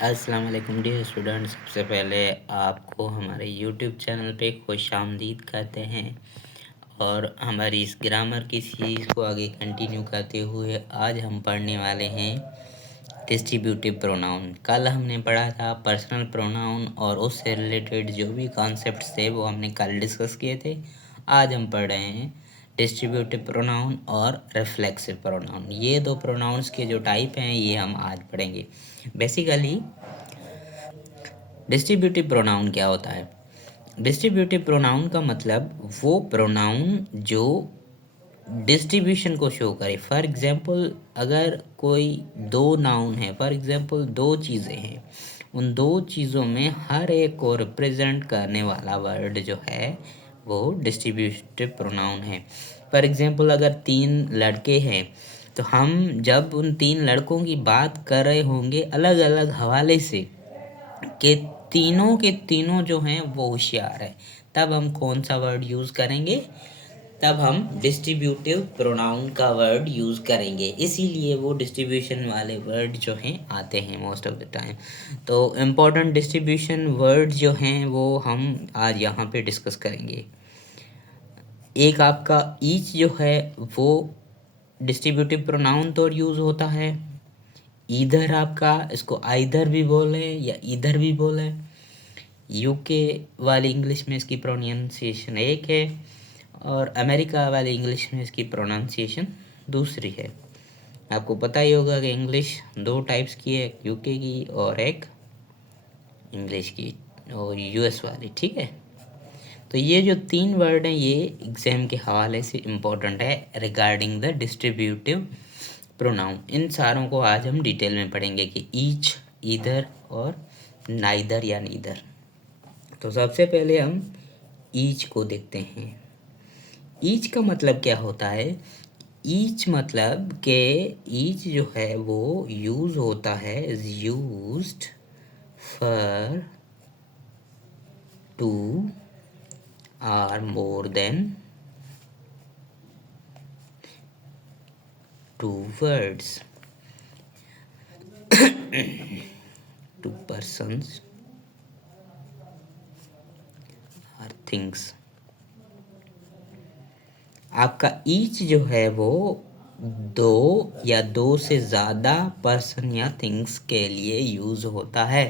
अस्सलाम वालेकुम dear students. सबसे पहले आपको हमारे यूट्यूब चैनल पे खुशामदीद कहते हैं और हमारी इस ग्रामर की सीरीज़ को आगे कंटिन्यू करते हुए आज हम पढ़ने वाले हैं डिस्ट्रीब्यूटिव प्रोनाउन। कल हमने पढ़ा था पर्सनल प्रोनाउन और उससे रिलेटेड जो भी कॉन्सेप्ट्स थे वो हमने कल डिस्कस किए थे। आज हम पढ़ रहे हैं डिस्ट्रीब्यूटिव प्रोनाउन और रिफ्लेक्सिव प्रोनाउन। ये दो प्रोनाउंस के जो टाइप हैं ये हम आज पढ़ेंगे। बेसिकली डिस्ट्रीब्यूटिव प्रोनाउन क्या होता है? डिस्ट्रीब्यूटिव प्रोनाउन का मतलब वो प्रोनाउन जो डिस्ट्रीब्यूशन को शो करे। फॉर एग्जांपल अगर कोई दो नाउन है, फॉर एग्जांपल दो चीज़ें हैं, उन दो चीज़ों में हर एक को रिप्रेजेंट करने वाला वर्ड जो है वो डिस्ट्रीब्यूटिव प्रोनाउन है। फॉर एग्जांपल अगर तीन लड़के हैं तो हम जब उन तीन लड़कों की बात कर रहे होंगे अलग अलग हवाले से कि तीनों के तीनों जो हैं वो होशियार है, तब हम कौन सा वर्ड यूज़ करेंगे? तब हम डिस्ट्रीब्यूटिव प्रोनाउन का वर्ड यूज़ करेंगे। इसीलिए वो डिस्ट्रीब्यूशन वाले वर्ड जो हैं आते हैं मोस्ट ऑफ द टाइम। तो इम्पोर्टेंट डिस्ट्रीब्यूशन वर्ड जो हैं वो हम आज यहाँ पे डिस्कस करेंगे। एक आपका ईच जो है वो डिस्ट्रीब्यूटिव प्रोनाउन तो यूज़ होता है। ईदर आपका, इसको आइदर भी बोले या इधर भी बोले। यूके वाली इंग्लिश में इसकी प्रोनाउंसिएशन एक है और अमेरिका वाली इंग्लिश में इसकी प्रोनाउंसिएशन दूसरी है। आपको पता ही होगा कि इंग्लिश दो टाइप्स की है, एक यूके की और एक इंग्लिश की और यूएस वाली, ठीक है। तो ये जो तीन वर्ड हैं ये एग्जाम के हवाले से इम्पोर्टेंट है रिगार्डिंग द डिस्ट्रीब्यूटिव प्रोनाउन। इन सारों को आज हम डिटेल में पढ़ेंगे कि ईच, ईदर और नाइदर या नीदर। तो सबसे पहले हम ईच को देखते हैं। ईच का मतलब क्या होता है? ईच मतलब के ईच जो है वो यूज होता है, is used for two or more than two words, two persons और थिंग्स। आपका ईच जो है वो दो या दो से ज़्यादा पर्सन या थिंग्स के लिए यूज़ होता है।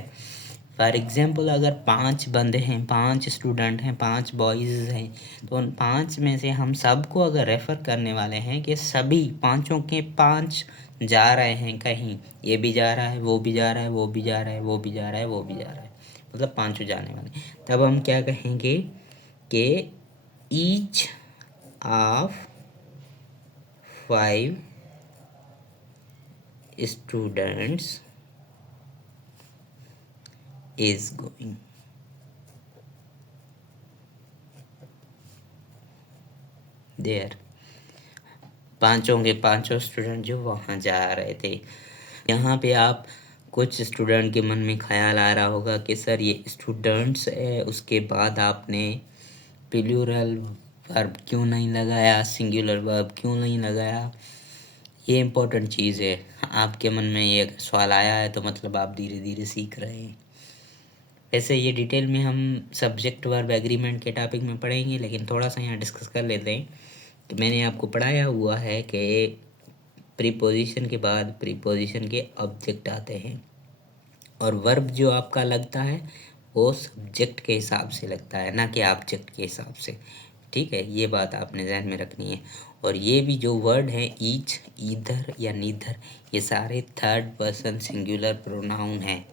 फॉर एग्ज़ाम्पल अगर 5 बंदे हैं, 5 स्टूडेंट हैं, 5 बॉयज़ हैं, तो उन 5 में से हम सबको अगर रेफ़र करने वाले हैं कि सभी पाँचों के 5 जा रहे हैं कहीं, ये भी जा रहा है, वो भी जा रहा है, वो भी जा रहा है, वो भी जा रहा है, वो भी जा रहा है, मतलब पाँचों जाने वाले, तब हम क्या कहेंगे कि each of 5 students is going there। पांचों के पांचों स्टूडेंट जो वहाँ जा रहे थे। यहाँ पे आप कुछ स्टूडेंट के मन में ख्याल आ रहा होगा कि सर ये स्टूडेंट्स है, उसके बाद आपने प्लूरल वर्ब क्यों नहीं लगाया, सिंगुलर वर्ब क्यों नहीं लगाया। ये इम्पोर्टेंट चीज़ है। आपके मन में ये सवाल आया है तो मतलब आप धीरे धीरे सीख रहे हैं। वैसे ये डिटेल में हम सब्जेक्ट वर्ब एग्रीमेंट के टॉपिक में पढ़ेंगे, लेकिन थोड़ा सा यहाँ डिस्कस कर लेते हैं कि मैंने आपको पढ़ाया हुआ है कि प्रीपोजिशन के बाद प्रीपोजिशन के ऑब्जेक्ट आते हैं और वर्ब जो आपका लगता है वो सब्जेक्ट के हिसाब से लगता है, ना कि ऑब्जेक्ट के हिसाब से। ठीक है, ये बात आपने ध्यान में रखनी है। और ये भी जो वर्ड है ईच, ईदर या नीदर, ये सारे थर्ड पर्सन सिंगुलर प्रोनाउन हैं।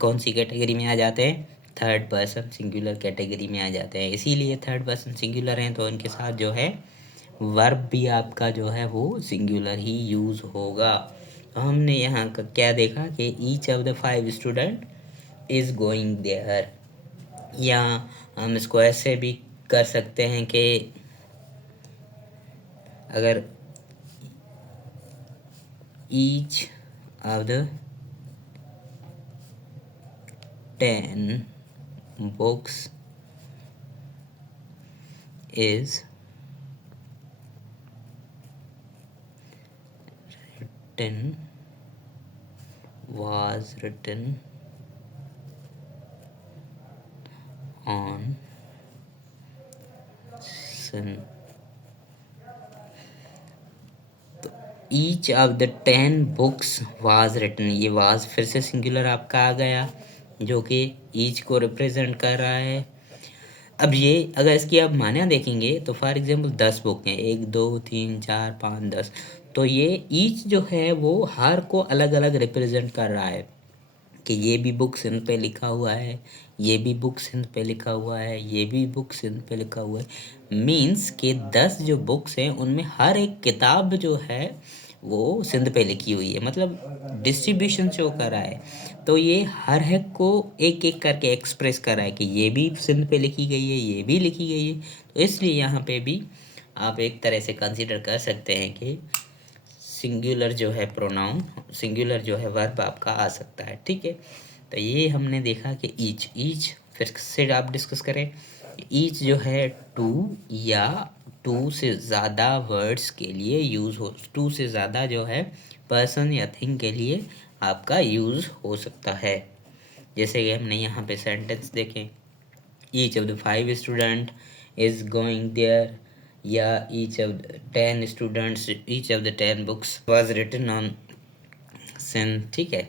कौन सी कैटेगरी में आ जाते हैं? थर्ड पर्सन सिंगुलर कैटेगरी में आ जाते हैं। इसीलिए थर्ड पर्सन सिंगुलर हैं तो इनके साथ जो है वर्ब भी आपका जो है वो सिंगुलर ही यूज़ होगा। तो हमने यहाँ का क्या देखा कि each of the 5 student is going there, या हम इसको ऐसे भी कर सकते हैं कि अगर each of the 10 books is written, was written person. Each of the 10 books was written, ये वाज फिर से सिंगुलर आपका आ गया जो कि ईच को रिप्रेजेंट कर रहा है। अब ये अगर इसकी आप माना देखेंगे तो फॉर एग्जांपल 10 बुक हैं, 1 2 3 4 5 10, तो ये ईच जो है वो हर को अलग अलग रिप्रेजेंट कर रहा है कि ये भी बुक सिंध पे लिखा हुआ है, ये भी बुक सिंध पे लिखा हुआ है, ये भी बुक सिंध पे लिखा हुआ है। मीन्स के 10 जो बुक्स हैं उनमें हर एक किताब जो है वो सिंध पे लिखी हुई है, मतलब डिस्ट्रीब्यूशन शो कर रहा है। तो ये हर एक को एक एक करके एक्सप्रेस कर रहा है कि ये भी सिंध पे लिखी गई है, ये भी लिखी गई है। तो इसलिए यहाँ पे भी आप एक तरह से कंसीडर कर सकते हैं कि सिंगुलर जो है प्रोनाउन, सिंगुलर जो है वर्ब आपका आ सकता है। ठीक है, तो ये हमने देखा कि ईच फिर से आप डिस्कस करें। ईच जो है टू या टू से ज़्यादा वर्ड्स के लिए यूज़ हो, टू से ज़्यादा जो है पर्सन या थिंग के लिए आपका यूज़ हो सकता है। जैसे कि हमने यहाँ पे सेंटेंस देखें, each of the 5 student is going there, या each of the 10 students, each of the 10 books was written on Sindh। ठीक है,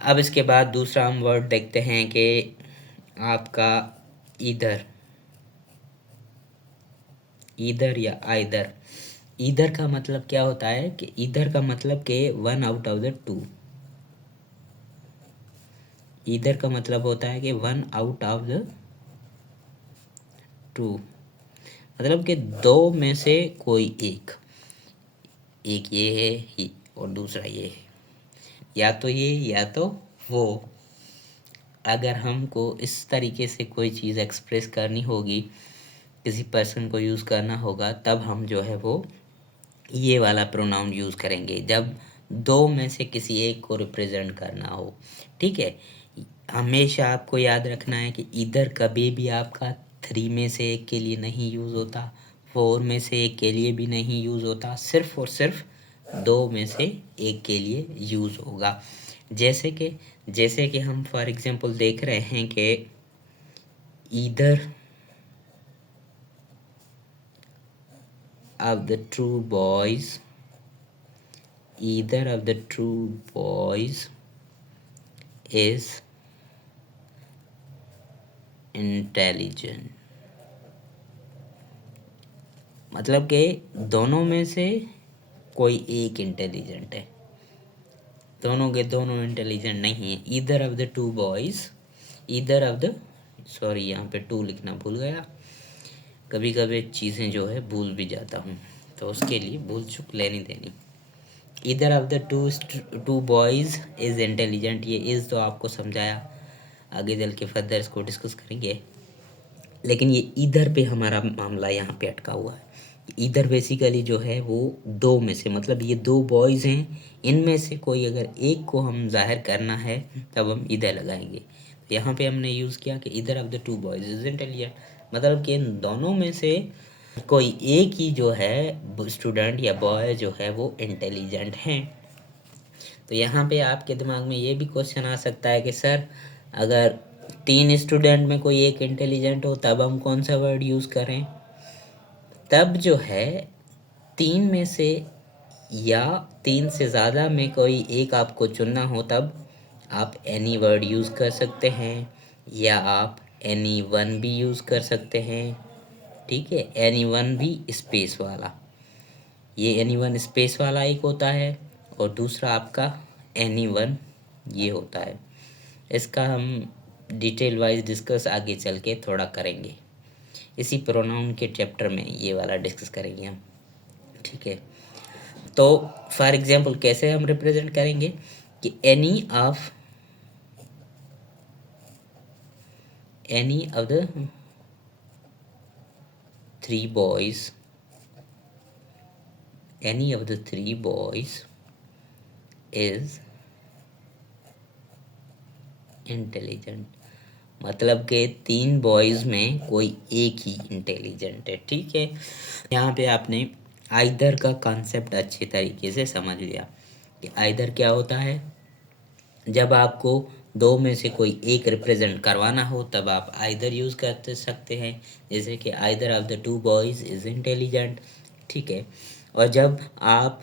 अब इसके बाद दूसरा हम वर्ड देखते हैं कि आपका ईदर, ईदर या आइदर। ईदर का मतलब क्या होता है कि ईदर का मतलब कि 1 आउट ऑफ द 2। ईदर का मतलब होता है कि 1 आउट ऑफ द 2, मतलब कि दो में से कोई एक ये है और दूसरा ये है, या तो ये या तो वो। अगर हमको इस तरीके से कोई चीज़ एक्सप्रेस करनी होगी, किसी पर्सन को यूज़ करना होगा, तब हम जो है वो ये वाला प्रोनाउन यूज़ करेंगे जब दो में से किसी एक को रिप्रेजेंट करना हो। ठीक है, हमेशा आपको याद रखना है कि इधर कभी भी आपका 3 में से एक के लिए नहीं यूज़ होता, 4 में से एक के लिए भी नहीं यूज़ होता, सिर्फ और सिर्फ 2 में से एक के लिए यूज़ होगा। जैसे कि हम फॉर एग्जांपल देख रहे हैं कि either of the true boys, either of the true boys is intelligent, मतलब कि दोनों में से कोई एक इंटेलिजेंट है, दोनों के दोनों इंटेलिजेंट नहीं है। Either of the two boys, either of the, sorry यहाँ पे टू लिखना भूल गया, कभी कभी चीज़ें जो है भूल भी जाता हूँ, तो उसके लिए भूल चूक लेनी देनी। Either of the two boys is intelligent, ये इज़ तो आपको समझाया, आगे चल के फर्दर इसको डिस्कस करेंगे। लेकिन ये ईदर पे हमारा मामला यहाँ पे अटका हुआ है। ईदर बेसिकली जो है वो दो में से, मतलब ये दो बॉयज़ हैं, इनमें से कोई अगर एक को हम जाहिर करना है तब हम ईदर लगाएंगे। तो यहाँ पे हमने यूज़ किया कि either of the two boys is intelligent, मतलब कि इन दोनों में से कोई एक ही जो है स्टूडेंट या बॉय जो है वो इंटेलिजेंट हैं। तो यहाँ पे आपके दिमाग में ये भी क्वेश्चन आ सकता है कि सर अगर 3 स्टूडेंट में कोई एक इंटेलिजेंट हो तब हम कौन सा वर्ड यूज़ करें? तब जो है 3 में से या 3 से ज़्यादा में कोई एक आपको चुनना हो तब आप एनी वर्ड यूज़ कर सकते हैं, या आप एनी वन भी यूज़ कर सकते हैं। ठीक है, एनी वन भी स्पेस वाला, ये एनी वन स्पेस वाला एक होता है और दूसरा आपका एनी वन ये होता है। इसका हम डिटेल वाइज डिस्कस आगे चल के थोड़ा करेंगे, इसी प्रोनाउन के चैप्टर में ये वाला डिस्कस करेंगे हम। ठीक है, तो फॉर एग्जांपल कैसे हम रिप्रेजेंट करेंगे कि any of the 3 boys, any of the 3 boys is intelligent, मतलब कि 3 बॉयज़ में कोई एक ही इंटेलिजेंट है। ठीक है, यहाँ पे आपने आइदर का कॉन्सेप्ट अच्छे तरीके से समझ लिया कि आइदर क्या होता है। जब आपको दो में से कोई एक रिप्रेजेंट करवाना हो तब आप आइदर यूज़ कर सकते हैं, जैसे कि either of the two boys is intelligent, ठीक है। और जब आप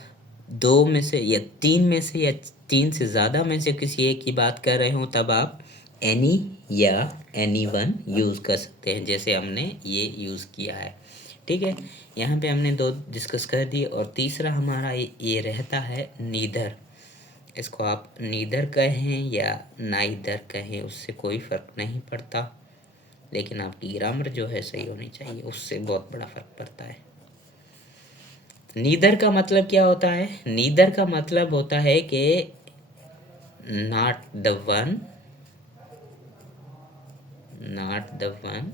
दो में से या तीन में से या तीन से ज़्यादा में से किसी एक की बात कर रहे हो तब आप एनी या एनी वन यूज़ कर सकते हैं, जैसे हमने ये यूज़ किया है, ठीक है। यहाँ पे हमने दो डिस्कस कर दिए। और तीसरा हमारा ये रहता है नीदर। इसको आप नीदर कहें या नाइदर कहें, उससे कोई फ़र्क नहीं पड़ता, लेकिन आपकी ग्रामर जो है सही होनी चाहिए, उससे बहुत बड़ा फ़र्क पड़ता है। नीदर का मतलब क्या होता है? नीदर का मतलब होता है कि not the one, not the one,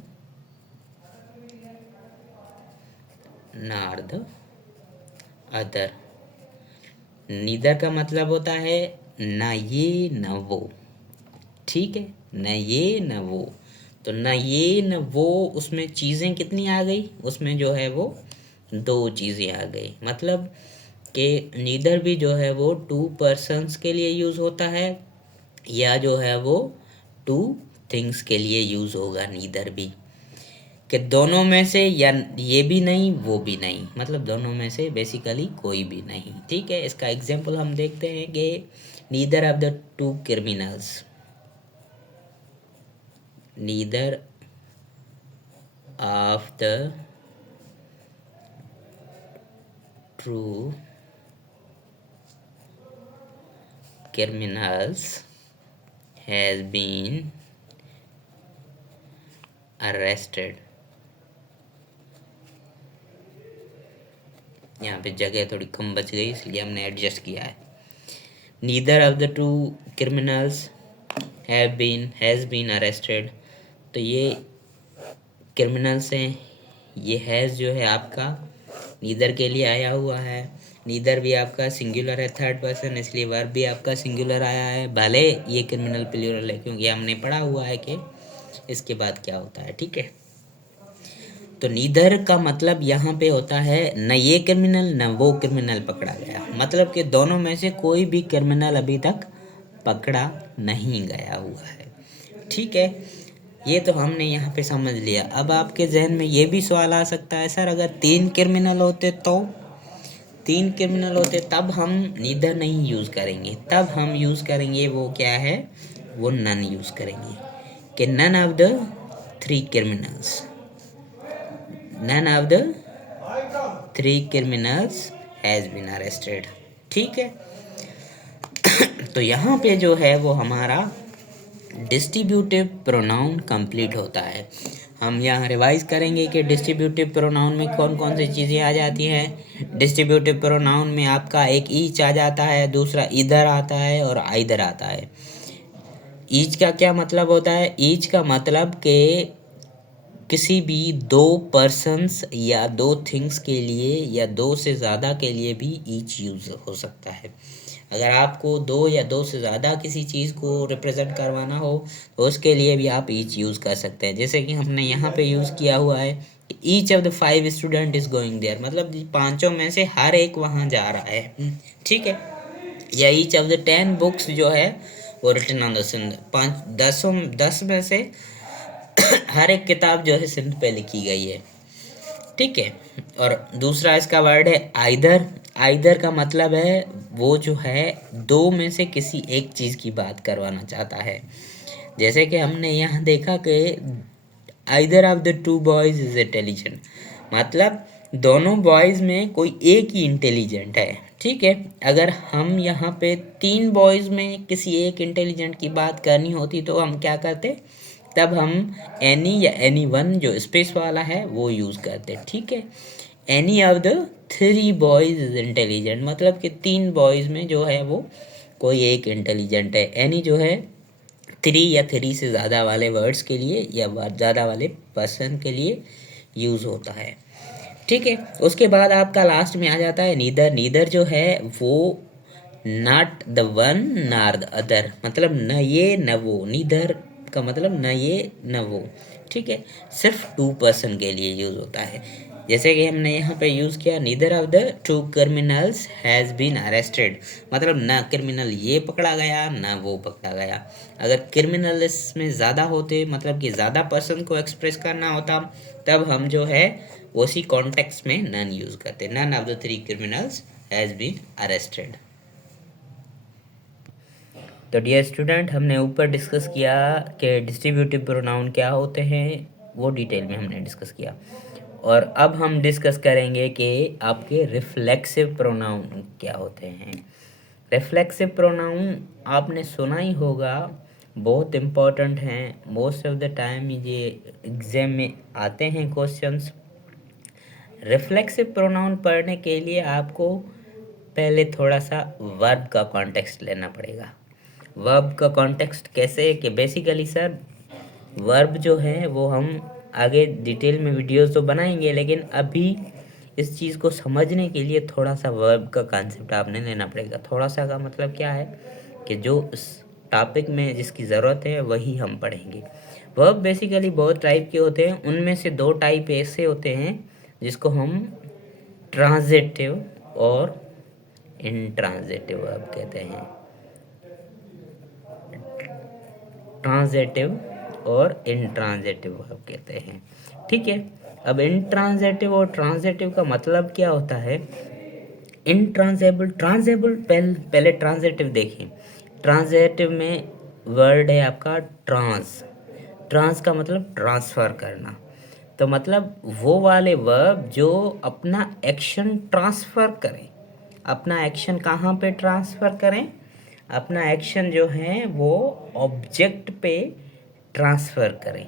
not the other. Neither का मतलब होता है ना ये न वो, ठीक है, न ये न वो। तो न ये न वो, उसमें चीज़ें कितनी आ गई? उसमें जो है वो दो चीज़ें आ गई। मतलब कि नीदर भी जो है वो टू पर्सन्स के लिए यूज़ होता है, या जो है वो टू थिंग्स के लिए यूज़ होगा नीदर भी, कि दोनों में से, या ये भी नहीं वो भी नहीं, मतलब दोनों में से बेसिकली कोई भी नहीं, ठीक है। इसका एग्जांपल हम देखते हैं कि neither of the two criminals, neither of the true criminals has been arrested। यहाँ पे जगह थोड़ी कम बच गई इसलिए हमने एडजस्ट किया है। Neither of the two criminals has been arrested. तो ये क्रिमिनल्स हैं, ये हैज़ जो है आपका नीदर के लिए आया हुआ है। नीदर भी आपका सिंगुलर है, थर्ड पर्सन, इसलिए वर्ब भी आपका सिंगुलर आया है, भले ये क्रिमिनल प्लूरल है, क्योंकि हमने पढ़ा हुआ है कि इसके बाद क्या होता है, ठीक है। तो नीदर का मतलब यहाँ पे होता है न ये क्रिमिनल न वो क्रिमिनल पकड़ा गया, मतलब कि दोनों में से कोई भी क्रिमिनल अभी तक पकड़ा नहीं गया हुआ है, ठीक है। ये तो हमने यहाँ पे समझ लिया। अब आपके जहन में ये भी सवाल आ सकता है, सर अगर तीन क्रिमिनल होते तो, तीन क्रिमिनल होते तब हम नीदर नहीं यूज़ करेंगे, तब हम यूज़ करेंगे वो क्या है, वो नन यूज़ करेंगे, कि none of the three criminals, none of the three criminals has been arrested, ठीक है। तो यहाँ पे जो है वो हमारा डिस्ट्रीब्यूटिव प्रोनाउन कंप्लीट होता है। हम यहाँ रिवाइज करेंगे कि डिस्ट्रीब्यूटिव प्रोनाउन में कौन कौन सी चीज़ें आ जाती हैं। डिस्ट्रीब्यूटिव प्रोनाउन में आपका एक ईच आ जाता है, दूसरा इधर आता है और आइदर आता है। ईच का क्या मतलब होता है? ईच का मतलब कि किसी भी दो पर्सन्स या दो थिंग्स के लिए या दो से ज़्यादा के लिए भी ईच यूज़ हो सकता है। अगर आपको दो या दो से ज़्यादा किसी चीज़ को रिप्रेजेंट करवाना हो तो उसके लिए भी आप ईच यूज़ कर सकते हैं, जैसे कि हमने यहाँ पे यूज़ किया हुआ है each of the 5 student is going there, मतलब पांचों में से हर एक वहाँ जा रहा है, ठीक है। या ईच ऑफ द 10 बुक्स जो है वो रिटन ऑन द सिंध, दस में से हर एक किताब जो है सिंध पे लिखी गई है, ठीक है। और दूसरा इसका वर्ड है आइदर। आइदर का मतलब है वो जो है दो में से किसी एक चीज़ की बात करवाना चाहता है, जैसे कि हमने यहाँ देखा कि either of the two boys is intelligent, मतलब दोनों बॉयज़ में कोई एक ही इंटेलिजेंट है, ठीक है। अगर हम यहाँ पे तीन बॉयज़ में किसी एक इंटेलिजेंट की बात करनी होती तो हम क्या करते, तब हम एनी या एनी वन जो स्पेस वाला है वो यूज़ करते, ठीक है। Any of the three boys is intelligent, मतलब कि तीन बॉयज़ में जो है वो कोई एक इंटेलिजेंट है। एनी जो है थ्री या थ्री से ज़्यादा वाले वर्ड्स के लिए या ज़्यादा वाले पर्सन के लिए यूज़ होता है, ठीक है। उसके बाद आपका लास्ट में आ जाता है नीदर। नीदर जो है वो not the one nor the other, मतलब न ये न वो। नीदर का मतलब न ये न वो, ठीक है, सिर्फ टू पर्सन के लिए यूज़ होता है। जैसे कि हमने यहाँ पे यूज़ किया neither of the two criminals has been arrested, मतलब ना क्रिमिनल ये पकड़ा गया ना वो पकड़ा गया। अगर क्रिमिनल इसमें ज़्यादा होते, मतलब कि ज़्यादा पर्सन को एक्सप्रेस करना होता, तब हम जो है उसी कॉन्टेक्स्ट में नन यूज़ करते, none of the three criminals has been arrested. तो डियर स्टूडेंट, हमने ऊपर डिस्कस किया कि डिस्ट्रीब्यूटिव प्रोनाउन क्या होते हैं, वो डिटेल में हमने डिस्कस किया। और अब हम डिस्कस करेंगे कि आपके रिफ्लेक्सिव प्रोनाउन क्या होते हैं। रिफ्लेक्सिव प्रोनाउन आपने सुना ही होगा, बहुत इम्पोर्टेंट हैं, मोस्ट ऑफ द टाइम ये एग्ज़ाम में आते हैं क्वेश्चंस। रिफ्लेक्सिव प्रोनाउन पढ़ने के लिए आपको पहले थोड़ा सा वर्ब का कॉन्टेक्स्ट लेना पड़ेगा। वर्ब का कॉन्टेक्स्ट कैसे, कि बेसिकली सर वर्ब जो है वो हम आगे डिटेल में वीडियोस तो बनाएंगे, लेकिन अभी इस चीज़ को समझने के लिए थोड़ा सा वर्ब का कॉन्सेप्ट आपने लेना पड़ेगा। थोड़ा सा का मतलब क्या है कि जो इस टॉपिक में जिसकी ज़रूरत है वही हम पढ़ेंगे। वर्ब बेसिकली बहुत टाइप के होते हैं, उनमें से दो टाइप ऐसे होते हैं जिसको हम ट्रांजिटिव और इंट्रांजिटिव वर्ब कहते हैं। ट्रांजिटिव और इंट्रांजिटिव वर्ब कहते हैं, ठीक है। अब इंट्रांजिटिव और ट्रांजिटिव का मतलब क्या होता है। इंट्रांजेबल ट्रांजेबल पहले ट्रांजिटिव देखें। ट्रांजिटिव में वर्ड है आपका ट्रांस। ट्रांस का मतलब ट्रांसफ़र करना, तो मतलब वो वाले वर्ब जो अपना एक्शन ट्रांसफ़र करें। अपना एक्शन कहाँ पे ट्रांसफ़र करें, अपना एक्शन जो है वो ऑब्जेक्ट पे ट्रांसफ़र करें।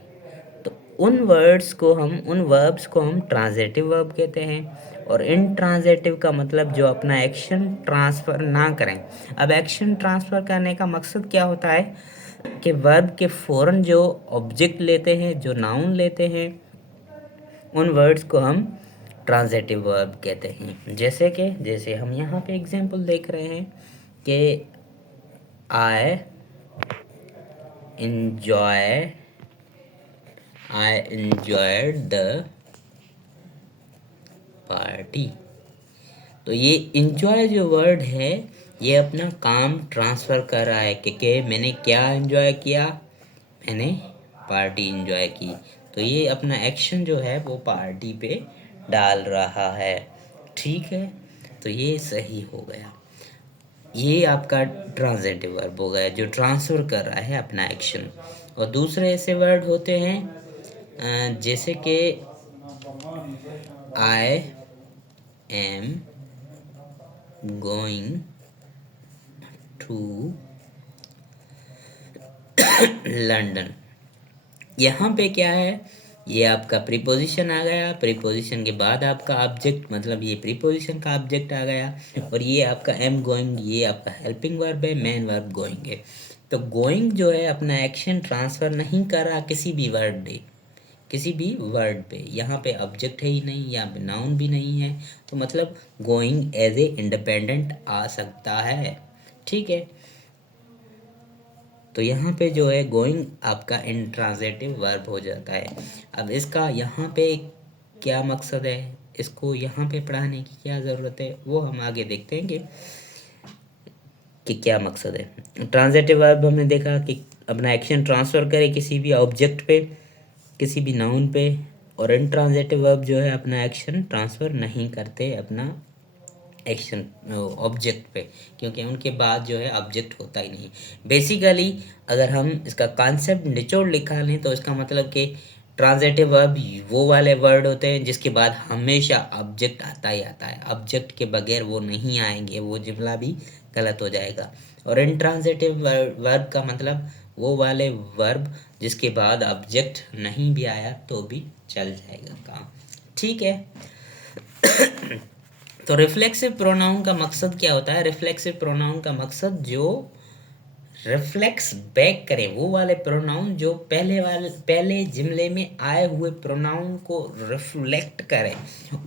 तो उन वर्ब्स को हम ट्रांजिटिव वर्ब कहते हैं। और इंट्रांजिटिव का मतलब जो अपना एक्शन ट्रांसफ़र ना करें। अब एक्शन ट्रांसफ़र करने का मकसद क्या होता है कि वर्ब के फ़ौरन जो ऑब्जेक्ट लेते हैं, जो नाउन लेते हैं, उन वर्ड्स को हम ट्रांजिटिव वर्ब कहते हैं। जैसे हम यहाँ पे एग्जांपल देख रहे हैं कि आई enjoyed द पार्टी। तो ये इंजॉय जो वर्ड है ये अपना काम ट्रांसफ़र कर रहा है कि मैंने क्या इंजॉय किया, मैंने पार्टी इंजॉय की। तो ये अपना एक्शन जो है वो पार्टी पे डाल रहा है, ठीक है। तो ये सही हो गया, ये आपका ट्रांजिटिव वर्ब हो गया जो ट्रांसफ़र कर रहा है अपना एक्शन। और दूसरे ऐसे वर्ड होते हैं जैसे कि I am going to London. यहाँ पे क्या है, ये आपका प्रीपोजिशन आ गया, प्रीपोजिशन के बाद आपका ऑब्जेक्ट, मतलब ये प्रीपोजिशन का ऑब्जेक्ट आ गया। और ये आपका एम गोइंग, ये आपका हेल्पिंग वर्ब है, मेन वर्ब गोइंग है। तो गोइंग जो है अपना एक्शन ट्रांसफ़र नहीं कर रहा किसी भी वर्ड पे। यहाँ पे ऑब्जेक्ट है ही नहीं, यहाँ पे नाउन भी नहीं है, तो मतलब गोइंग एज ए इंडिपेंडेंट आ सकता है, ठीक है। तो यहाँ पे जो है गोइंग आपका इंट्रांजिटिव वर्ब हो जाता है। अब इसका यहाँ पे क्या मकसद है, इसको यहाँ पे पढ़ाने की क्या ज़रूरत है, वो हम आगे देखते हैं कि क्या मकसद है। ट्रांजिटिव वर्ब हमने देखा कि अपना एक्शन ट्रांसफ़र करे किसी भी ऑब्जेक्ट पे, किसी भी नाउन पे। और इंट्रांजिटिव वर्ब जो है अपना एक्शन ट्रांसफ़र नहीं करते अपना एक्शन ऑब्जेक्ट पे, क्योंकि उनके बाद जो है ऑब्जेक्ट होता ही नहीं। बेसिकली अगर हम इसका कॉन्सेप्ट निचोड़ निकालें तो इसका मतलब कि ट्रांजिटिव वर्ब वो वाले वर्ड होते हैं जिसके बाद हमेशा ऑब्जेक्ट आता ही आता है, ऑब्जेक्ट के बगैर वो नहीं आएंगे, वो जुमला भी गलत हो जाएगा। और इंट्रांजिटिव वर्ब का मतलब वो वाले वर्ब जिसके बाद ऑब्जेक्ट नहीं भी आया तो भी चल जाएगा काम, ठीक है। तो रिफ्लेक्सिव प्रोनाउन का मकसद क्या होता है। रिफ्लेक्सिव प्रोनाउन का मकसद जो रिफ्लेक्स बैक करे, वो वाले प्रोनाउन जो पहले जुमले में आए हुए प्रोनाउन को रिफ्लेक्ट करे,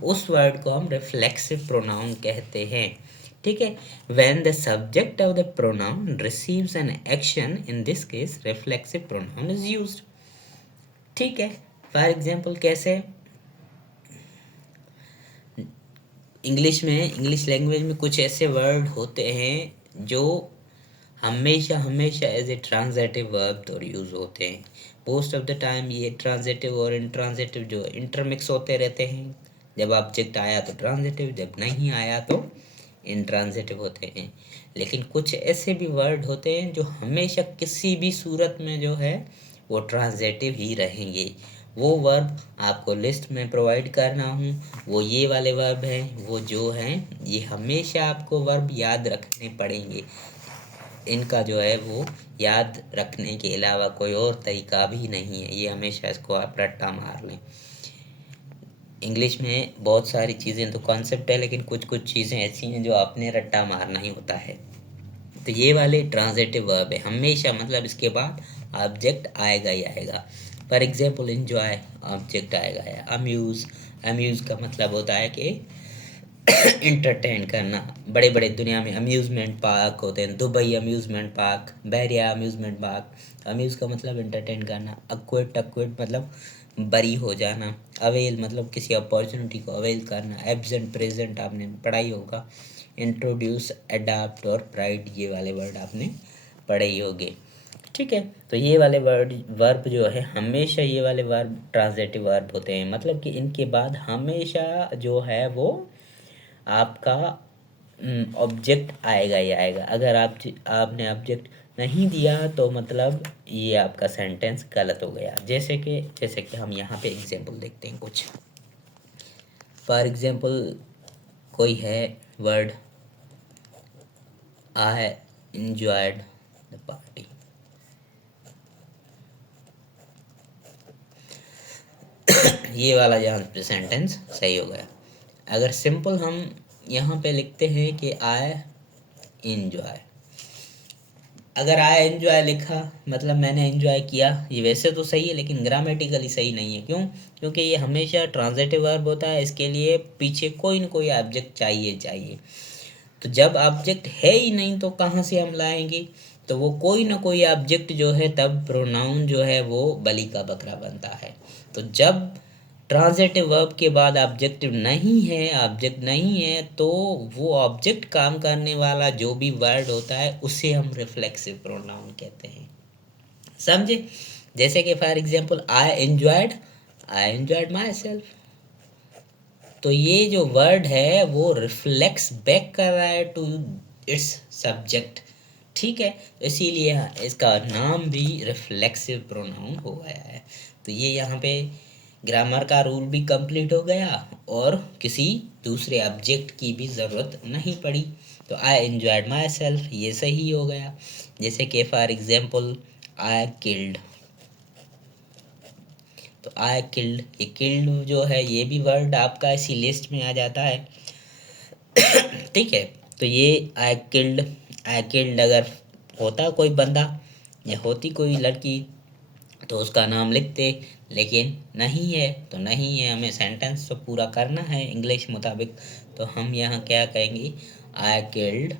उस वर्ड को हम रिफ्लेक्सिव प्रोनाउन कहते हैं, ठीक है। When the subject of the pronoun receives an action, in this case reflexive pronoun is used, ठीक है। फॉर एग्जांपल कैसे, इंग्लिश लैंग्वेज में कुछ ऐसे वर्ड होते हैं जो हमेशा हमेशा एज ए ट्रांजिटिव वर्ब तो यूज़ होते हैं। मोस्ट ऑफ द टाइम ये ट्रांजिटिव और इंट्रांजिटिव जो इंटरमिक्स होते रहते हैं। जब ऑब्जेक्ट आया तो ट्रांजिटिव, जब नहीं आया तो इंट्रांजिटिव होते हैं। लेकिन कुछ ऐसे भी वर्ड होते हैं जो हमेशा किसी भी सूरत में जो है वो ट्रांजिटिव ही रहेंगे। वो वर्ब आपको लिस्ट में प्रोवाइड करना हूँ, वो ये वाले वर्ब हैं, वो जो हैं ये हमेशा आपको वर्ब याद रखने पड़ेंगे। इनका जो है वो याद रखने के अलावा कोई और तरीका भी नहीं है, ये हमेशा इसको आप रट्टा मार लें। इंग्लिश में बहुत सारी चीज़ें तो कॉन्सेप्ट है, लेकिन कुछ कुछ चीज़ें ऐसी हैं जो आपने रट्टा मारना ही होता है। तो ये वाले ट्रांजिटिव वर्ब है हमेशा, मतलब इसके बाद ऑब्जेक्ट आएगा ही आएगा। फॉर एग्जाम्पल इंजॉय, ऑब्जेक्ट आएगा है। अम्यूज़, अम्यूज़ का मतलब होता है कि इंटरटेन करना। बड़े बड़े दुनिया में अम्यूज़मेंट पार्क होते हैं, दुबई अम्यूज़मेंट पार्क, बहरिया अम्यूज़मेंट पार्क। अम्यूज़ का मतलब इंटरटेन करना। अक्विट, अक्विट मतलब बरी हो जाना। अवेल मतलब किसी अपॉर्चुनिटी को अवेल करना। एब्सेंट, प्रेजेंट आपने पढ़ा ही होगा। इंट्रोड्यूस, अडाप्ट और प्राइड, ये वाले वर्ड आपने पढ़े ही होंगे। ठीक है, तो ये वाले वर्ब जो है हमेशा ये वाले वर्ब ट्रांजिटिव वर्ब होते हैं, मतलब कि इनके बाद हमेशा जो है वो आपका ऑब्जेक्ट आएगा ही आएगा। अगर आपने ऑब्जेक्ट नहीं दिया तो मतलब ये आपका सेंटेंस गलत हो गया। जैसे कि हम यहाँ पे एग्जांपल देखते हैं कुछ। फॉर एग्जांपल कोई है word, I enjoyed the party. ये वाला यहाँ पे सेंटेंस सही हो गया। अगर सिंपल हम यहाँ पे लिखते हैं कि आई एंजॉय, अगर आई एंजॉय लिखा मतलब मैंने एंजॉय किया, ये वैसे तो सही है लेकिन ग्रामेटिकली सही नहीं है। क्यों? क्योंकि ये हमेशा ट्रांजिटिव वर्ब होता है, इसके लिए पीछे कोई ना कोई ऑब्जेक्ट चाहिए। तो जब ऑब्जेक्ट है ही नहीं तो कहाँ से हम लाएंगे? तो वो कोई ना कोई ऑब्जेक्ट जो है तब प्रोनाउन जो है वो बलि का बकरा बनता है। तो जब ट्रांजिटिव वर्ब के बाद ऑब्जेक्ट नहीं है तो वो ऑब्जेक्ट काम करने वाला जो भी वर्ड होता है उसे हम रिफ्लेक्सिव प्रोनाउन कहते हैं। समझे? जैसे कि for example I enjoyed my self. तो ये जो वर्ड है वो रिफ्लेक्स बैक कर रहा है टू इट्स सब्जेक्ट। ठीक है, इसीलिए इसका नाम भी रिफ्लेक्सिव प्रोनाउन हो गया है। तो ये यहाँ पे ग्रामर का रूल भी कंप्लीट हो गया और किसी दूसरे ऑब्जेक्ट की भी ज़रूरत नहीं पड़ी। तो आई एंजॉयड माई सेल्फ ये सही हो गया। जैसे कि फॉर एग्जांपल आई किल्ड, तो आई किल्ड, ये किल्ड जो है ये भी वर्ड आपका इसी लिस्ट में आ जाता है। ठीक है, तो ये आई किल्ड अगर होता कोई बंदा या होती कोई लड़की तो उसका नाम लिखते, लेकिन नहीं है तो नहीं है, हमें सेंटेंस तो पूरा करना है इंग्लिश मुताबिक। तो हम यहाँ क्या कहेंगे? I killed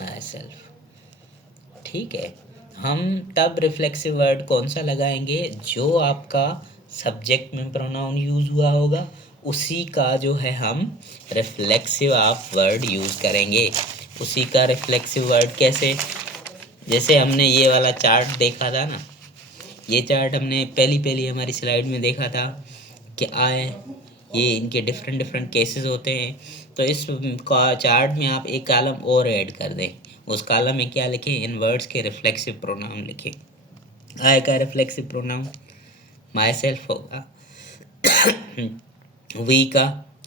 my self. ठीक है, हम तब रिफ्लेक्सिव वर्ड कौन सा लगाएंगे? जो आपका सब्जेक्ट में प्रोनाउन यूज़ हुआ होगा उसी का जो है हम रिफ्लेक्सिव आप वर्ड यूज़ करेंगे। उसी का रिफ्लेक्सिव वर्ड कैसे? जैसे हमने ये वाला चार्ट देखा था ना, ये चार्ट हमने पहली हमारी स्लाइड में देखा था कि आए ये इनके डिफरेंट डिफरेंट केसेस होते हैं। तो इस चार्ट में आप एक कॉलम और ऐड कर दें। उस कॉलम में क्या लिखें? इन वर्ड्स के रिफ्लेक्सिव प्रोनाउन लिखें। आय का रिफ्लेक्सिव प्रोनाउन माई सेल्फ होगा, वी का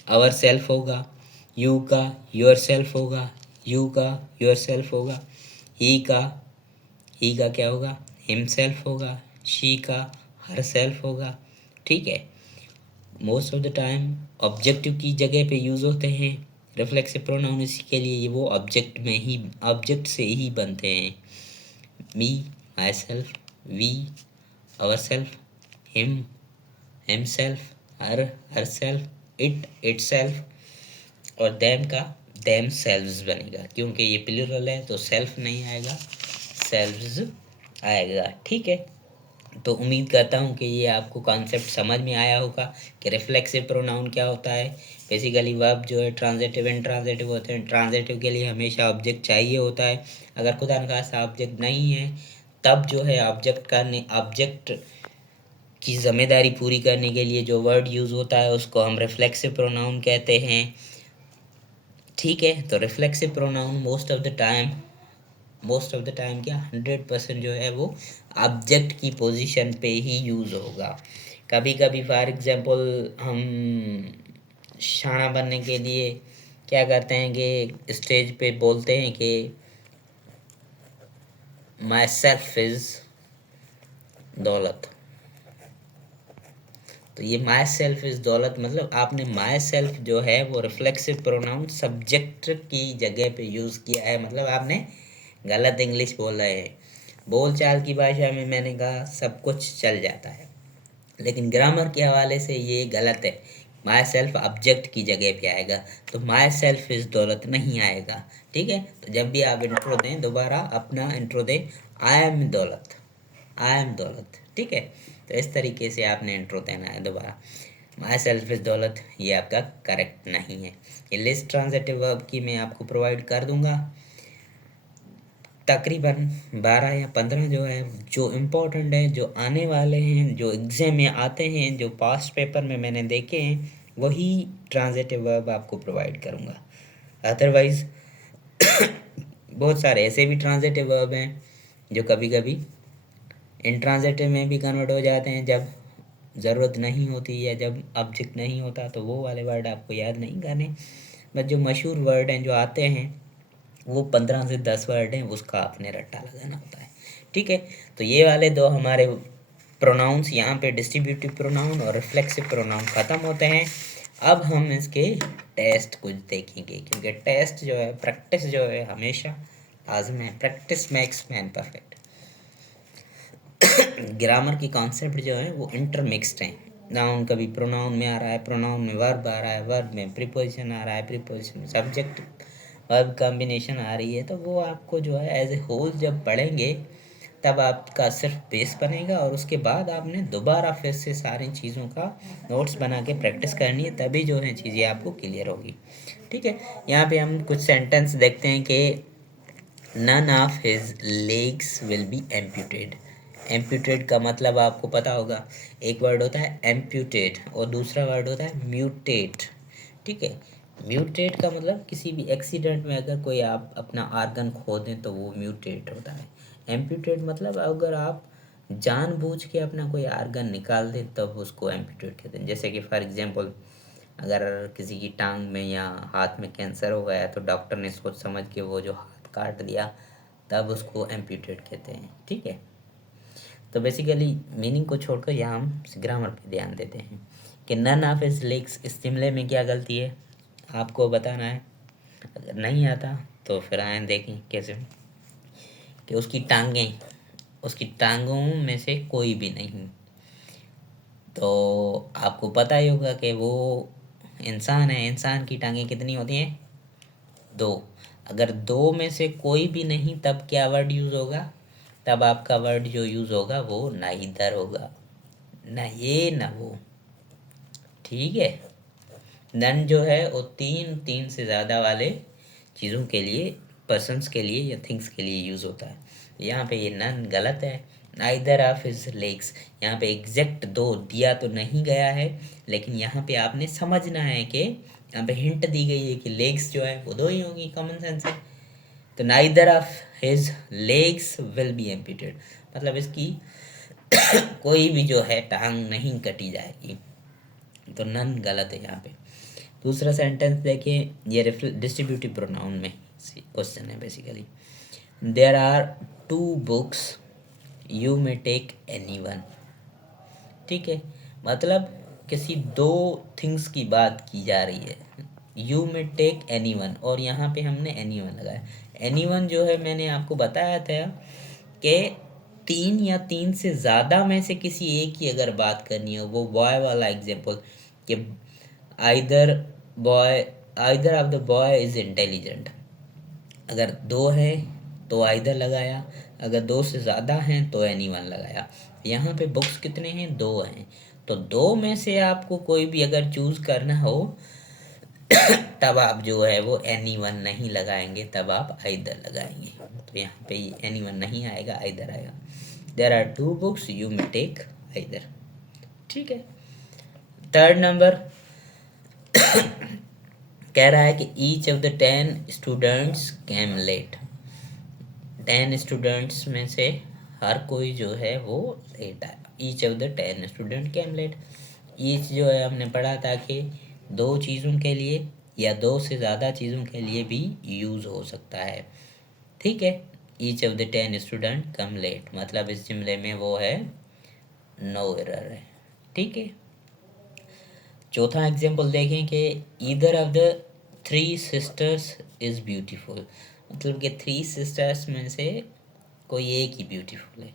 आवर सेल्फ होगा, यू का योर सेल्फ होगा, यू का योर सेल्फ होगा, ही का क्या होगा? हिमसेल्फ होगा, शी का हर सेल्फ होगा। ठीक है, most of the time objective की जगह पे यूज़ होते हैं रिफ्लेक्सिव प्रोनाउन, इसी के लिए ये वो ऑब्जेक्ट से ही बनते हैं। Me, myself, we, ourself, him, himself, herself, itself और देम का देम सेल्व्स बनेगा। क्योंकि ये प्लूरल है तो सेल्फ नहीं आएगा, सेल्व्स आएगा। ठीक है, तो उम्मीद करता हूँ कि ये आपको कॉन्सेप्ट समझ में आया होगा कि रिफ्लेक्सिव प्रोनाउन क्या होता है। बेसिकली वर्ब जो है ट्रांजिटिव इंट्रांजिटिव होते हैं। ट्रांजिटिव के लिए हमेशा ऑब्जेक्ट चाहिए होता है। अगर खुदा न खास्ता ऑब्जेक्ट नहीं है तब जो है ऑब्जेक्ट की ज़िम्मेदारी पूरी करने के लिए जो वर्ड यूज़ होता है उसको हम रिफ्लेक्सिव प्रोनाउन कहते हैं। ठीक है, तो reflexive pronoun most of the time क्या 100% जो है वो ऑब्जेक्ट की पोजीशन पे ही यूज़ होगा। कभी कभी फॉर एग्जांपल हम शाना बनने के लिए क्या करते हैं कि स्टेज पे बोलते हैं कि माई सेल्फ इज़ दौलत। तो ये माई सेल्फ इज़ दौलत मतलब आपने माई सेल्फ जो है वो रिफ्लेक्सिव प्रोनाउन सब्जेक्ट की जगह पे यूज़ किया है, मतलब आपने गलत इंग्लिश बोल रहे हैं। बोलचाल की भाषा में मैंने कहा सब कुछ चल जाता है, लेकिन ग्रामर के हवाले से ये गलत है। माई सेल्फ ऑब्जेक्ट की जगह पे आएगा, तो माई सेल्फ इज़ दौलत नहीं आएगा। ठीक है, तो जब भी आप इंट्रो दें दोबारा अपना इंट्रो दें आई एम दौलत, आई एम दौलत। ठीक है, तो इस तरीके से आपने इंट्रो देना है दोबारा। माई सेल्फ इज़ दौलत ये आपका करेक्ट नहीं है। ये लिस्ट ट्रांजिटिव वर्ब की मैं आपको प्रोवाइड कर दूंगा। तकरीबन 12 या 15 जो है जो इम्पोर्टेंट है, जो आने वाले हैं, जो एग्ज़ाम में आते हैं, जो पास्ट पेपर में मैंने देखे हैं, वही ट्रांजिटिव वर्ब आपको प्रोवाइड करूँगा। अदरवाइज़ बहुत सारे ऐसे भी ट्रांजिटिव वर्ब हैं जो कभी कभी इंट्रांजिटिव में भी कन्वर्ट हो जाते हैं जब ज़रूरत नहीं होती या जब ऑब्जेक्ट नहीं होता, तो वो वाले वर्ड आपको याद नहीं करने। बस जो मशहूर वर्ड हैं जो आते हैं वो 15 से 10 वर्ड हैं, उसका आपने रट्टा लगाना होता है। ठीक है, तो ये वाले दो हमारे प्रोनाउंस यहाँ पे डिस्ट्रीब्यूटिव प्रोनाउन और रिफ्लेक्सिव प्रोनाउन ख़त्म होते हैं। अब हम इसके टेस्ट कुछ देखेंगे, क्योंकि टेस्ट जो है, प्रैक्टिस जो है हमेशा लाजम है। Practice makes man perfect. Grammar की कॉन्सेप्ट जो है वो इंटरमिक्स्ड हैं। नाउन कभी प्रोनाउन में आ रहा है, प्रोनाउन में वर्ब आ रहा है, वर्ब में प्रीपोजिशन आ रहा है, प्रीपोजिशन में सब्जेक्ट वर्ब कॉम्बिनेशन आ रही है। तो वो आपको जो है एज ए होल जब पढ़ेंगे तब आपका सिर्फ बेस बनेगा, और उसके बाद आपने दोबारा फिर से सारी चीज़ों का नोट्स बना के प्रैक्टिस करनी है, तभी जो है चीज़ें आपको क्लियर होगी। ठीक है, यहाँ पे हम कुछ सेंटेंस देखते हैं कि none of his legs will be amputated. Amputated का मतलब आपको पता होगा, एक वर्ड होता है एम्प्यूटेड और दूसरा वर्ड होता है म्यूटेट। ठीक है, म्यूटेट का मतलब किसी भी एक्सीडेंट में अगर कोई आप अपना आर्गन खो दें तो वो म्यूटेट होता है। एम्प्यूटेट मतलब अगर आप जानबूझ के अपना कोई आर्गन निकाल दें तब उसको एम्प्यूटेट कहते हैं। जैसे कि फॉर एग्जांपल अगर किसी की टांग में या हाथ में कैंसर हो गया तो डॉक्टर ने सोच समझ के वो जो हाथ काट दिया, तब उसको एम्प्यूटेट कहते हैं। ठीक है, तो बेसिकली मीनिंग को छोड़कर यहाँ हम ग्रामर पे ध्यान देते हैं कि नन ऑफ हिज लेग्स, इस जुमले में क्या गलती है आपको बताना है। अगर नहीं आता तो फिर आए देखें कैसे कि उसकी टांगों में से कोई भी नहीं। तो आपको पता ही होगा कि वो इंसान है, इंसान की टांगें कितनी होती हैं? 2। अगर 2 में से कोई भी नहीं तब क्या वर्ड यूज़ होगा? तब आपका वर्ड जो यूज़ होगा वो नाइदर होगा, ना ये ना वो। ठीक है, नन जो है वो तीन से ज़्यादा वाले चीज़ों के लिए, पर्सन्स के लिए या थिंग्स के लिए यूज़ होता है। यहाँ पे ये नन गलत है। नाइदर ऑफ हिज लेग्स, यहाँ पे एग्जैक्ट 2 दिया तो नहीं गया है, लेकिन यहाँ पे आपने समझना है कि यहाँ पे हिंट दी गई है कि लेग्स जो है वो 2 ही होंगी, कॉमन सेंस है। तो neither of his legs will be amputated मतलब इसकी कोई भी जो है टांग नहीं कटी जाएगी, तो नन गलत है यहाँ पे। दूसरा सेंटेंस देखिए, ये डिस्ट्रीब्यूटिव प्रोनाउन में क्वेश्चन है basically. There are 2 books you may take any one. ठीक है, मतलब किसी 2 थिंग्स की बात की जा रही है। You may take any one, और यहाँ पे हमने एनी वन लगाया। एनी वन जो है मैंने आपको बताया था कि 3 या 3 से ज़्यादा में से किसी एक की अगर बात करनी हो, वो बॉय वाला एग्जाम्पल कि either boy either of the boy is intelligent. अगर 2 है तो आइदर लगाया, अगर दो से ज़्यादा हैं तो एनी वन लगाया। यहाँ पे बुक्स कितने हैं, दो हैं, तो दो में से आपको कोई भी अगर चूज़ करना हो तब आप जो है वो एनी वन नहीं लगाएंगे, तब आप आइदर लगाएंगे। तो यहाँ पे एनी वन नहीं आएगा, आइदर आएगा। There are two books, you may take either. ठीक है। थर्ड नंबर कह रहा है कि each of the 10 students came late. 10 students में से हर कोई जो है वो लेट आया। Each of the 10 student came late. Each जो है हमने पढ़ा था कि दो चीज़ों के लिए या दो से ज़्यादा चीज़ों के लिए भी यूज़ हो सकता है। ठीक है। Each of the 10 student come late, मतलब इस जुमले में वो है नो एरर है। ठीक है। चौथा एग्जाम्पल देखें कि either of the 3 sisters is beautiful, मतलब कि 3 सिस्टर्स में से कोई एक ही ब्यूटीफुल है।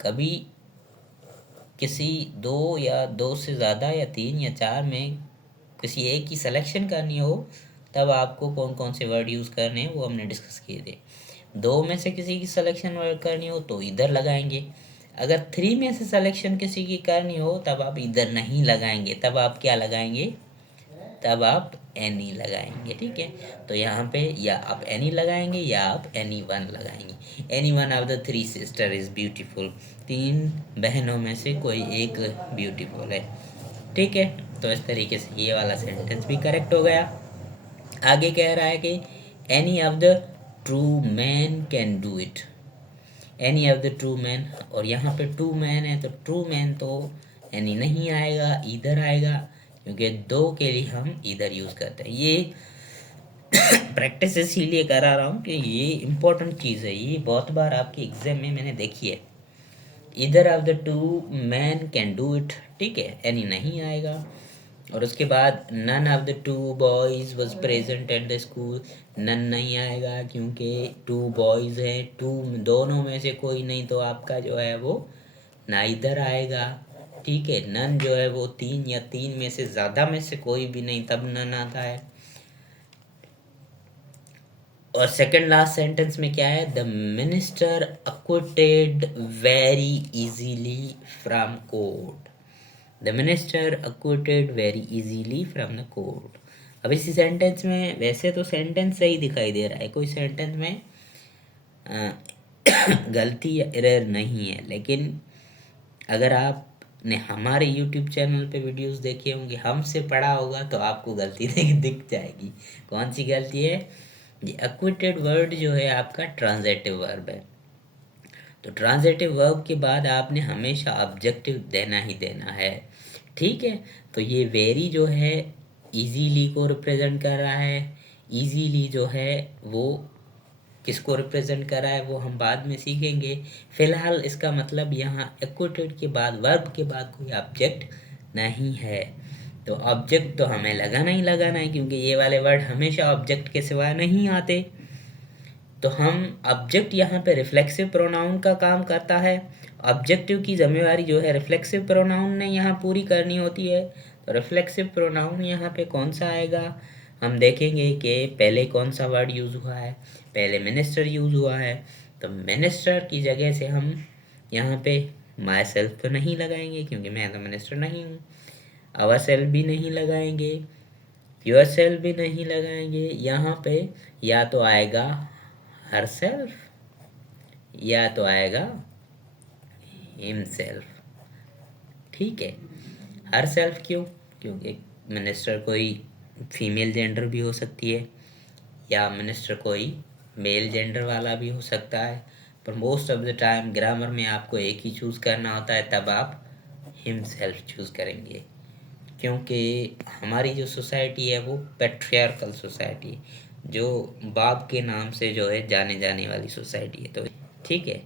कभी किसी दो या दो से ज़्यादा या 3 या 4 में किसी एक की सिलेक्शन करनी हो, तब आपको कौन कौन से वर्ड यूज़ करने हैं वो हमने डिस्कस किए थे। दो में से किसी की सिलेक्शन वर्ड करनी हो तो इधर लगाएंगे। अगर 3 में से सिलेक्शन किसी की करनी हो तब आप इधर नहीं लगाएंगे, तब आप क्या लगाएंगे, तब आप एनी लगाएंगे। ठीक है। तो यहाँ पे या आप एनी लगाएंगे या आप एनी वन लगाएंगे। Any one of the 3 sister is beautiful, 3 बहनों में से कोई एक ब्यूटीफुल है। ठीक है। तो इस तरीके से ये वाला सेंटेंस भी करेक्ट हो गया। आगे कह रहा है कि any of the true man can do it. Any of the true man, और यहाँ पे ट्रू मैन है तो ट्रू मैन तो एनी नहीं आएगा, इधर आएगा, क्योंकि दो के लिए हम इधर यूज़ करते हैं। ये प्रैक्टिस इसीलिए करा रहा हूँ कि ये इम्पोर्टेंट चीज़ है, ये बहुत बार आपके एग्जाम में मैंने देखी है। Either of the two man can do it, ठीक है, एनी नहीं आएगा। और उसके बाद none of the two boys was present at the school, none नहीं आएगा क्योंकि टू बॉयज़ हैं, टू दोनों में से कोई नहीं, तो आपका जो है वो नाइदर आएगा। ठीक है। नन जो है वो 3 या 3 में से ज़्यादा में से कोई भी नहीं, तब नन आता है। और सेकंड लास्ट सेंटेंस में क्या है, the minister acquitted very easily from court. The minister acquitted very easily from the court. अब इसी सेंटेंस में वैसे तो सेंटेंस सही दिखाई दे रहा है, कोई सेंटेंस में गलती या एरर नहीं है, लेकिन अगर आपने हमारे यूट्यूब चैनल पे वीडियोस देखे होंगे, हमसे पढ़ा होगा, तो आपको गलती दिख जाएगी। कौन सी गलती है, ये एक्विटेड वर्ड जो है आपका ट्रांजिटिव वर्ब है। तो ट्रांजिटिव वर्ब के बाद आपने हमेशा ऑब्जेक्टिव देना ही देना है। ठीक है। तो ये वेरी जो है इजीली को रिप्रेजेंट कर रहा है। इजीली जो है वो किसको रिप्रेजेंट कर रहा है वो हम बाद में सीखेंगे। फिलहाल इसका मतलब यहाँ एक्विटेड के बाद, वर्ब के बाद कोई ऑब्जेक्ट नहीं है। तो ऑब्जेक्ट तो हमें लगाना ही लगाना है, क्योंकि ये वाले वर्ड हमेशा ऑब्जेक्ट के सिवा नहीं आते। तो हम ऑब्जेक्ट यहाँ पे रिफ्लेक्सिव प्रोनाउन का काम करता है। ऑब्जेक्टिव की जिम्मेवारी जो है रिफ्लेक्सिव प्रोनाउन ने यहाँ पूरी करनी होती है। तो रिफ्लेक्सिव प्रोनाउन यहाँ पे कौन सा आएगा, हम देखेंगे कि पहले कौन सा वर्ड यूज़ हुआ है। पहले मिनिस्टर यूज़ हुआ है, तो मिनिस्टर की जगह से हम यहाँ पे माई सेल्फ तो नहीं लगाएंगे, क्योंकि मैं तो मिनिस्टर नहीं हूँ। आवर सेल्फ भी नहीं लगाएंगे, योर सेल्फ भी नहीं लगाएंगे। यहाँ पे या तो आएगा हर सेल्फ या तो आएगा हिमसेल्फ। ठीक है। हर सेल्फ क्यों, क्योंकि मिनिस्टर कोई फीमेल जेंडर भी हो सकती है, या मिनिस्टर कोई मेल जेंडर वाला भी हो सकता है, पर most of the time grammar में आपको एक ही चूज़ करना होता है, तब आप हिमसेल्फ चूज़ करेंगे, क्योंकि हमारी जो सोसाइटी है वो पैट्रियार्कल सोसाइटी है, जो बाप के नाम से जो है जाने जाने वाली सोसाइटी है। तो ठीक है,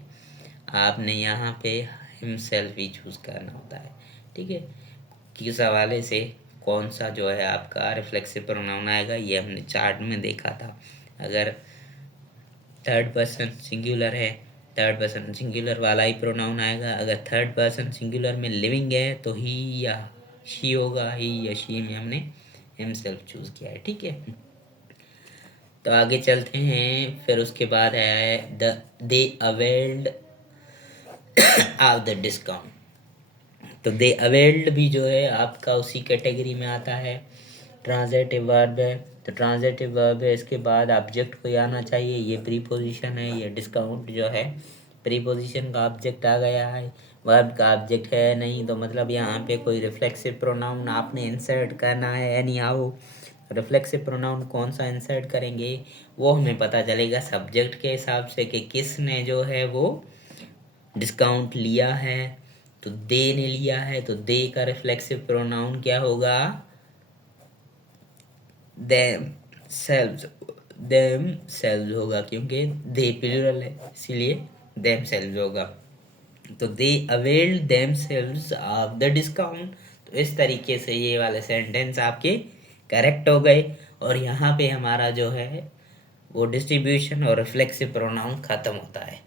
आपने यहाँ पे हिमसेल्फ ही चूज़ करना होता है। ठीक है। किस हवाले से कौन सा जो है आपका रिफ्लेक्सिव प्रोनाउन आएगा, ये हमने चार्ट में देखा था। अगर थर्ड पर्सन सिंगुलर है, थर्ड पर्सन सिंगुलर वाला ही प्रोनाउन आएगा। अगर थर्ड पर्सन सिंगुलर में लिविंग है तो ही या शी होगा, ही या शी में हमने हिमसेल्फ चूज़ किया है। ठीक है। तो आगे चलते हैं, फिर उसके बाद है दे अवेल्ड ऑफ द डिस्काउंट। तो दे अवेल्ड भी जो है आपका उसी कैटेगरी में आता है, ट्रांजिटिव वर्ब है। तो ट्रांजिटिव वर्ब है, इसके बाद ऑब्जेक्ट कोई आना चाहिए, ये प्रीपोजिशन है, ये डिस्काउंट जो है प्रीपोजिशन का ऑब्जेक्ट आ गया है, वर्ब का ऑब्जेक्ट है नहीं, तो मतलब यहाँ पे कोई रिफ्लेक्सिव प्रोनाउन आपने इंसर्ट करना है। एनी हाउ रिफ्लेक्सिव प्रोनाउन कौन सा इंसर्ट करेंगे वो हमें पता चलेगा सब्जेक्ट के हिसाब से कि किसने जो है वो डिस्काउंट लिया है। तो दे ने लिया है, तो दे का रिफ्लेक्सिव प्रोनाउन क्या होगा, देम सेल्व्स। देम सेल्व्स होगा, क्योंकि दे प्लूरल है इसीलिए देम सेल्व्स होगा। तो they availed themselves of the discount. तो इस तरीके से ये वाले सेंटेंस आपके करेक्ट हो गए, और यहाँ पे हमारा जो है वो डिस्ट्रीब्यूशन और रिफ्लेक्सिव प्रोनाउन खत्म होता है।